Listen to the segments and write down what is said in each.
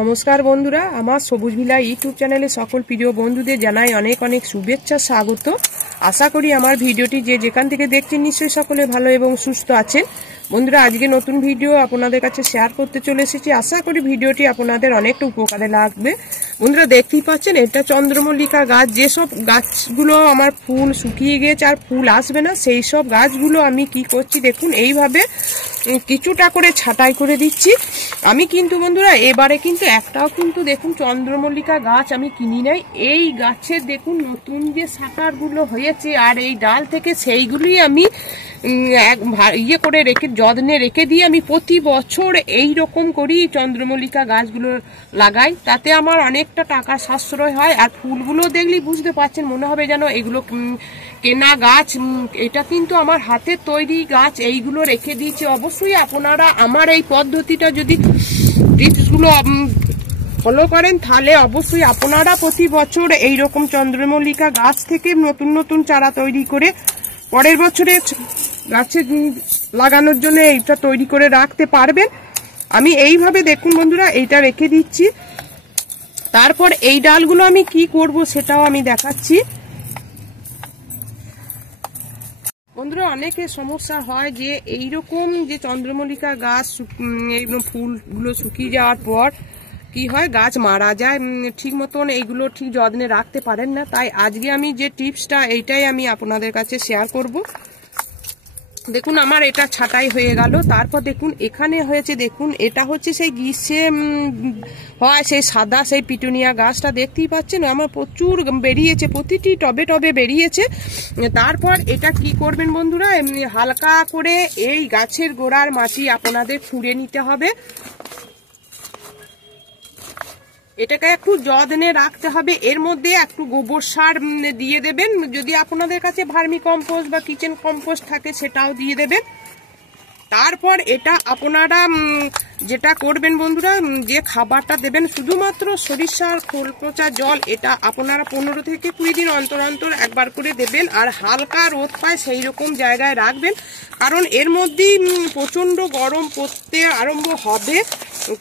নমস্কার বন্ধুরা, আমার সবুজ ভিলা ইউটিউব চ্যানেলে সকল প্রিয় বন্ধুদের জানাই অনেক অনেক শুভেচ্ছা, স্বাগত। আশা করি আমার ভিডিওটি যে যেখান থেকে দেখছেন নিশ্চয়ই সকলে ভালো এবং সুস্থ আছেন। বন্ধুরা, আজকে নতুন ভিডিও আপনাদের কাছে শেয়ার করতে চলে এসেছি। আশা করি ভিডিওটি আপনাদের অনেকটা উপকারে লাগবে। বন্ধুরা, দেখতেই পাচ্ছেন এটা চন্দ্রমল্লিকা গাছ। যেসব গাছগুলো আমার ফুল শুকিয়ে গিয়েছে আর ফুল আসবে না, সেই সব গাছগুলো আমি কি করছি দেখুন, এইভাবে কিছুটা করে ছাঁটাই করে দিচ্ছি। আমি কিন্তু বন্ধুরা এবারে কিন্তু একটাও কিন্তু দেখুন চন্দ্রমল্লিকা গাছ আমি কিনি নাই। এই গাছের দেখুন নতুন যে শাখাগুলো হয়েছে আর এই ডাল থেকে সেইগুলি আমি ইয়ে করে রেখে যত্নে রেখে দিয়ে আমি প্রতি বছর এই রকম করি চন্দ্রমল্লিকা গাছগুলো লাগাই। তাতে আমার অনেকটা টাকা সাশ্রয় হয়। আর ফুলগুলো দেখলেই বুঝতে পারছেন, মনে হবে যেন এগুলো কেনা গাছ। এটা কিন্তু আমার হাতের তৈরি গাছ, এইগুলো রেখে দিয়েছি। অবশ্যই আপনারা আমার এই পদ্ধতিটা যদি টিপসগুলো ফলো করেন তাহলে অবশ্যই আপনারা প্রতি বছর এইরকম চন্দ্রমল্লিকা গাছ থেকে নতুন নতুন চারা তৈরি করে পরের বছরে গাছে লাগানোর জন্য এইটা তৈরি করে রাখতে পারবেন। আমি এইভাবে দেখুন বন্ধুরা এইটা রেখে দিচ্ছি। তারপর এই ডালগুলো আমি কি করব সেটাও আমি দেখাচ্ছি। বন্ধুরা, অনেকের সমস্যা হয় যে এইরকম যে চন্দ্রমল্লিকা গাছ ফুলগুলো শুকিয়ে যাওয়ার পর কি হয়, গাছ মারা যায়, ঠিক মতন এইগুলো ঠিক যত্নে রাখতে পারেন না। তাই আজকে আমি যে টিপসটা এইটাই আমি আপনাদের কাছে শেয়ার করব। দেখুন আমার এটা ছাঁটাই হয়ে গেল। তারপর দেখুন এখানে হয়েছে, দেখুন এটা হচ্ছে সেই গ্রীষ্মে হয় সেই সাদা সেই পিটুনিয়া গাছটা দেখতেই পাচ্ছেন, আমার প্রচুর বেরিয়েছে, প্রতিটি টবে টবে বেরিয়েছে। তারপর এটা কি করবেন বন্ধুরা, হালকা করে এই গাছের গোড়ার মাটি আপনাদের খুঁড়ে নিতে হবে। এটাকে একটু যত্নে রাখতে হবে। এর মধ্যে একটু গোবর সার দিয়ে দেবেন। যদি আপনাদের কাছে ভার্মি কম্পোস্ট বা কিচেন কম্পোস্ট থাকে সেটাও দিয়ে দেবেন। তারপর এটা আপনারা যেটা করবেন বন্ধুরা, যে খাবারটা দেবেন শুধুমাত্র সরিষার খোল পচা জল, এটা আপনারা 15 থেকে 20 দিন অন্তর অন্তর একবার করে দেবেন। আর হালকা রোদ পায় সেই রকম জায়গায় রাখবেন, কারণ এর মধ্যেই প্রচন্ড গরম পড়তে আরম্ভ হবে।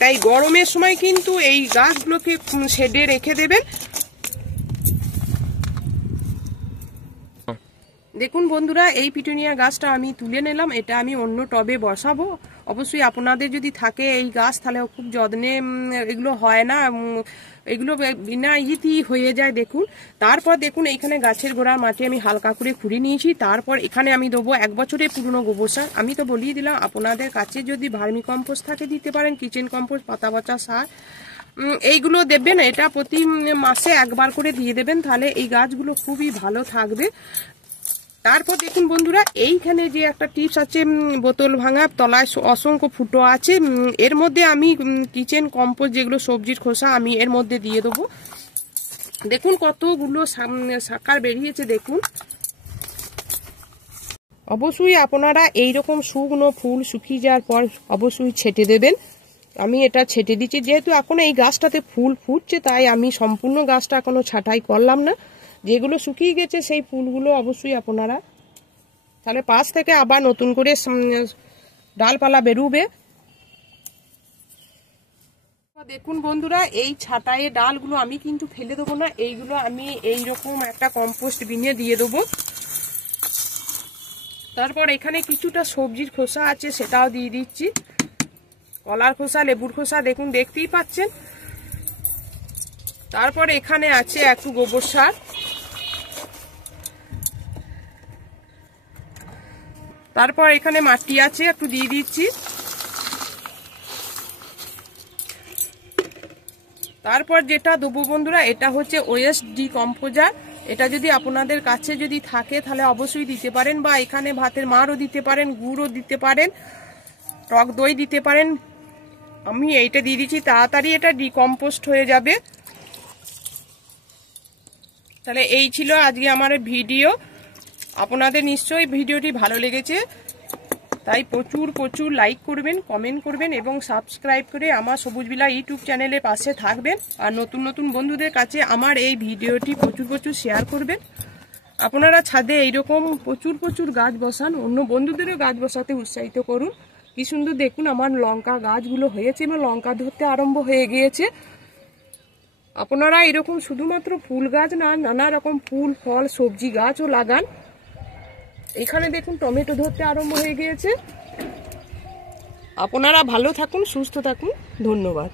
তাই গরমের সময় কিন্তু এই গাছগুলোকে শেডে রেখে দেবেন। দেখুন বন্ধুরা, এই পিটুনিয়া গাছটা আমি তুলে নিলাম, এটা আমি অন্য টবে বসাবো। অবশ্যই আপনাদের যদি থাকে এই গাছ তাহলে খুব যত্নে এগুলো হয় না, এগুলো বিনা ইতি হয়ে যায়। দেখুন তারপর দেখুন এইখানে গাছের গোড়ার মাটি আমি হালকা করে খুঁড়ে নিয়েছি। তারপর এখানে আমি দেবো 1 বছরের পুরনো গোবর সার। আমি তো বলিয়ে দিলাম, আপনাদের কাছে যদি ভার্মি কম্পোস্ট থাকে দিতে পারেন, কিচেন কম্পোস্ট, পাতা পচা সার এইগুলো দেবেন। এটা প্রতি মাসে একবার করে দিয়ে দেবেন, তাহলে এই গাছগুলো খুবই ভালো থাকবে। তারপর দেখুন বন্ধুরা, এইখানে যে একটা টিপস আছে, বোতল ভাঙা তলায় অসংখ্য ফুটো আছে, এর মধ্যে আমি কিচেন কম্পোস্ট যেগুলো সবজির খোসা আমি এর মধ্যে দিয়ে দেবো। দেখুন কতগুলো শাখা বেরিয়েছে। দেখুন অবশ্যই আপনারা এইরকম শুকনো ফুল শুকিয়ে যাওয়ার পর অবশ্যই ছেটে দেবেন। আমি এটা ছেটে দিচ্ছি, যেহেতু এখন এই গাছটাতে ফুল ফুটছে তাই আমি সম্পূর্ণ গাছটা এখনো ছাঁটাই করলাম না। যেগুলো শুকিয়ে গেছে সেই ফুলগুলো অবশ্যই আপনারা, তাহলে পাশ থেকে আবার নতুন করে ডালপালা বেরোবে। দেখুন বন্ধুরা, এই ছাঁটাইয়ের ডালগুলো আমি কিন্তু ফেলে দেবো না, এইগুলো আমি এইরকম একটা কম্পোস্ট বিনে দিয়ে দেবো। তারপর এখানে কিছুটা সবজির খোসা আছে সেটাও দিয়ে দিচ্ছি, কলার খোসা, লেবুর খোসা, দেখুন দেখতেই পাচ্ছেন। তারপর এখানে আছে একটু গোবর সার। তারপর এখানে মাটি আছে একটু দিয়ে দিচ্ছি। তারপর যেটা দেবো বন্ধুরা, এটা হচ্ছে ওয়েস্ট ডিকম্পোজার। এটা যদি আপনাদের কাছে যদি থাকে তাহলে অবশ্যই দিতে পারেন, বা এখানে ভাতের মাড়ও দিতে পারেন, গুড়ও দিতে পারেন, টক দই দিতে পারেন। আমি এইটা দিয়ে দিচ্ছি, তাড়াতাড়ি এটা ডিকম্পোস্ট হয়ে যাবে। তাহলে এই ছিল আজকে আমার ভিডিও। আপনাদের নিশ্চয়ই ভিডিওটি ভালো লেগেছে, তাই প্রচুর প্রচুর লাইক করবেন, কমেন্ট করবেন এবং সাবস্ক্রাইব করে আমার সবুজ ভিলা ইউটিউব চ্যানেলের পাশে থাকবেন। আর নতুন নতুন বন্ধুদের কাছে আমার এই ভিডিওটি প্রচুর প্রচুর শেয়ার করবেন। আপনারা ছাদে এইরকম প্রচুর প্রচুর গাছ বসান, অন্য বন্ধুদেরও গাছ বসাতে উৎসাহিত করুন। কি সুন্দর দেখুন আমার লঙ্কা গাছগুলো হয়েছে এবং লঙ্কা ধরতে আরম্ভ হয়ে গিয়েছে। আপনারা এরকম শুধুমাত্র ফুল গাছ না, নানা রকম ফুল ফল সবজি গাছও লাগান। এখানে দেখুন টমেটো ধরতে আরম্ভ হয়ে গিয়েছে। আপনারা ভালো থাকুন, সুস্থ থাকুন, ধন্যবাদ।